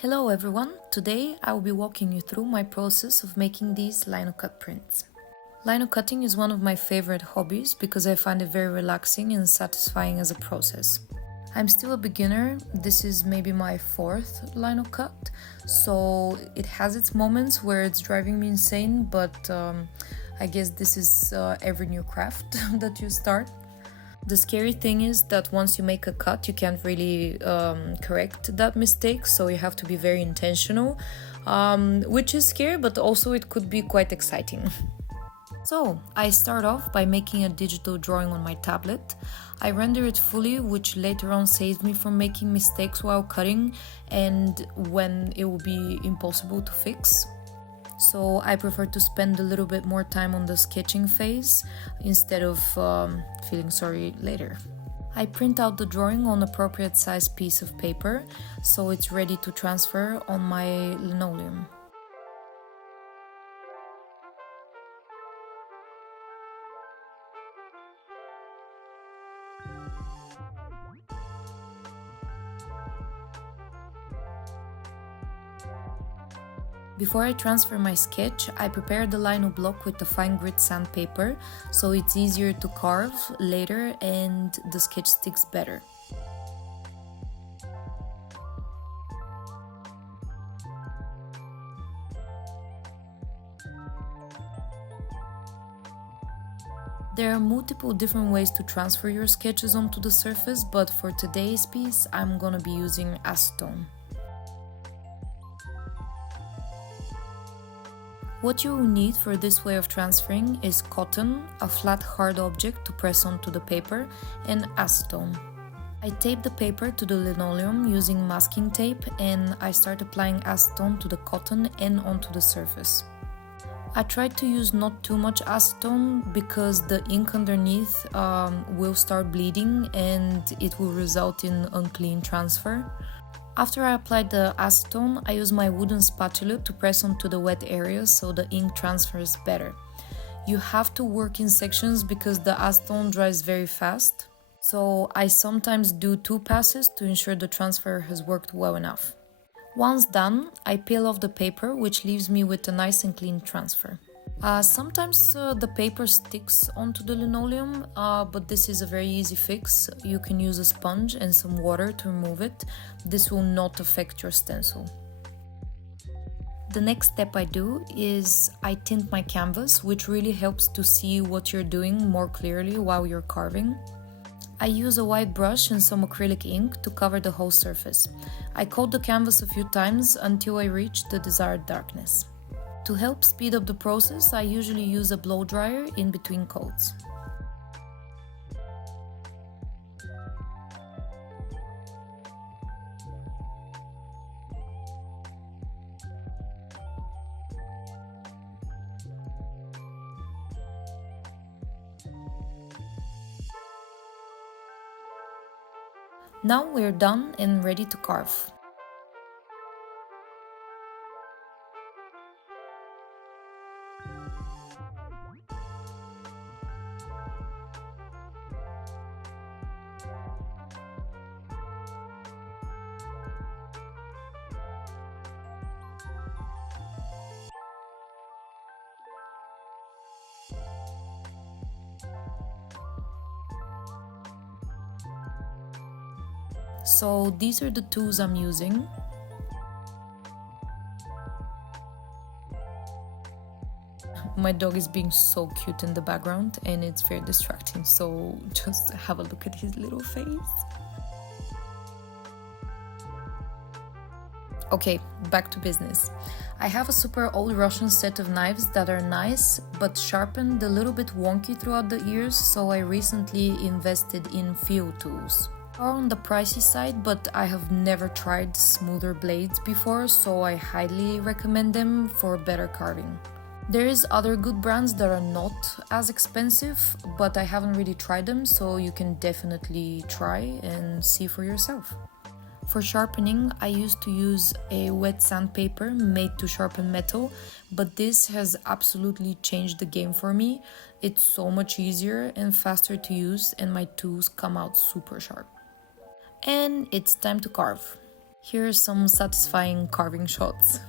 Hello everyone, today I will be walking you through my process of making these Linocut prints. Linocutting is one of my favorite hobbies because I find it very relaxing and satisfying as a process. I'm still a beginner, this is maybe my fourth Linocut, so it has its moments where it's driving me insane, but I guess this is every new craft that you start. The scary thing is that once you make a cut, you can't really correct that mistake, so you have to be very intentional, which is scary, but also it could be quite exciting. So, I start off by making a digital drawing on my tablet. I render it fully, which later on saves me from making mistakes while cutting and when it will be impossible to fix. So I prefer to spend a little bit more time on the sketching phase instead of feeling sorry later. I print out the drawing on appropriate size piece of paper so it's ready to transfer on my linoleum. Before I transfer my sketch, I prepare the lino block with the fine grit sandpaper so it's easier to carve later and the sketch sticks better. There are multiple different ways to transfer your sketches onto the surface, but for today's piece I'm gonna be using acetone. What you will need for this way of transferring is cotton, a flat hard object to press onto the paper, and acetone. I tape the paper to the linoleum using masking tape and I start applying acetone to the cotton and onto the surface. I tried to use not too much acetone because the ink underneath will start bleeding and it will result in unclean transfer. After I applied the acetone, I use my wooden spatula to press onto the wet areas so the ink transfers better. You have to work in sections because the acetone dries very fast, so I sometimes do 2 passes to ensure the transfer has worked well enough. Once done, I peel off the paper, which leaves me with a nice and clean transfer. Sometimes the paper sticks onto the linoleum, but this is a very easy fix. You can use a sponge and some water to remove it. This will not affect your stencil. The next step I do is I tint my canvas, which really helps to see what you're doing more clearly while you're carving. I use a white brush and some acrylic ink to cover the whole surface. I coat the canvas a few times until I reach the desired darkness. To help speed up the process, I usually use a blow dryer in between coats. Now we're done and ready to carve. So these are the tools I'm using. My dog is being so cute in the background and it's very distracting, so just have a look at his little face. Okay, back to business. I have a super old Russian set of knives that are nice, but sharpened a little bit wonky throughout the years, so I recently invested in Feel tools. Are on the pricey side, but I have never tried smoother blades before, so I highly recommend them for better carving. There is other good brands that are not as expensive, but I haven't really tried them, so you can definitely try and see for yourself. For sharpening, I used to use a wet sandpaper made to sharpen metal, but this has absolutely changed the game for me. It's so much easier and faster to use, and my tools come out super sharp. And it's time to carve. Here are some satisfying carving shots.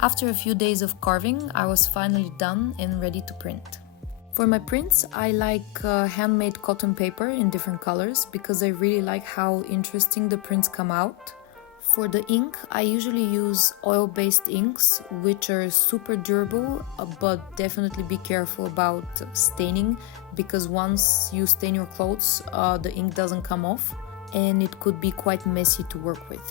After a few days of carving, I was finally done and ready to print. For my prints, I like handmade cotton paper in different colors because I really like how interesting the prints come out. For the ink, I usually use oil-based inks, which are super durable, but definitely be careful about staining, because once you stain your clothes, the ink doesn't come off and it could be quite messy to work with.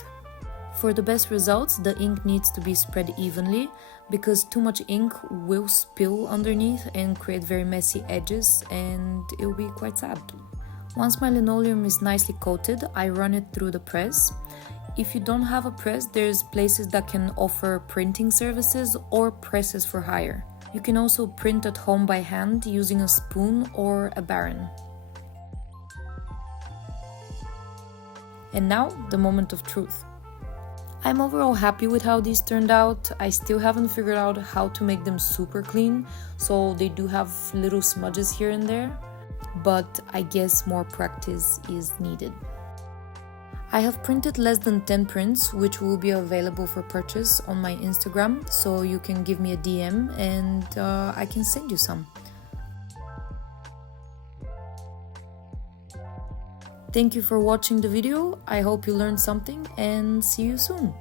For the best results, the ink needs to be spread evenly, because too much ink will spill underneath and create very messy edges, and it will be quite sad. Once my linoleum is nicely coated, I run it through the press. If you don't have a press, there's places that can offer printing services or presses for hire. You can also print at home by hand using a spoon or a baron. And now, the moment of truth. I'm overall happy with how these turned out. I still haven't figured out how to make them super clean, so they do have little smudges here and there, but I guess more practice is needed. I have printed less than 10 prints, which will be available for purchase on my Instagram, so you can give me a DM and I can send you some. Thank you for watching the video. I hope you learned something and see you soon.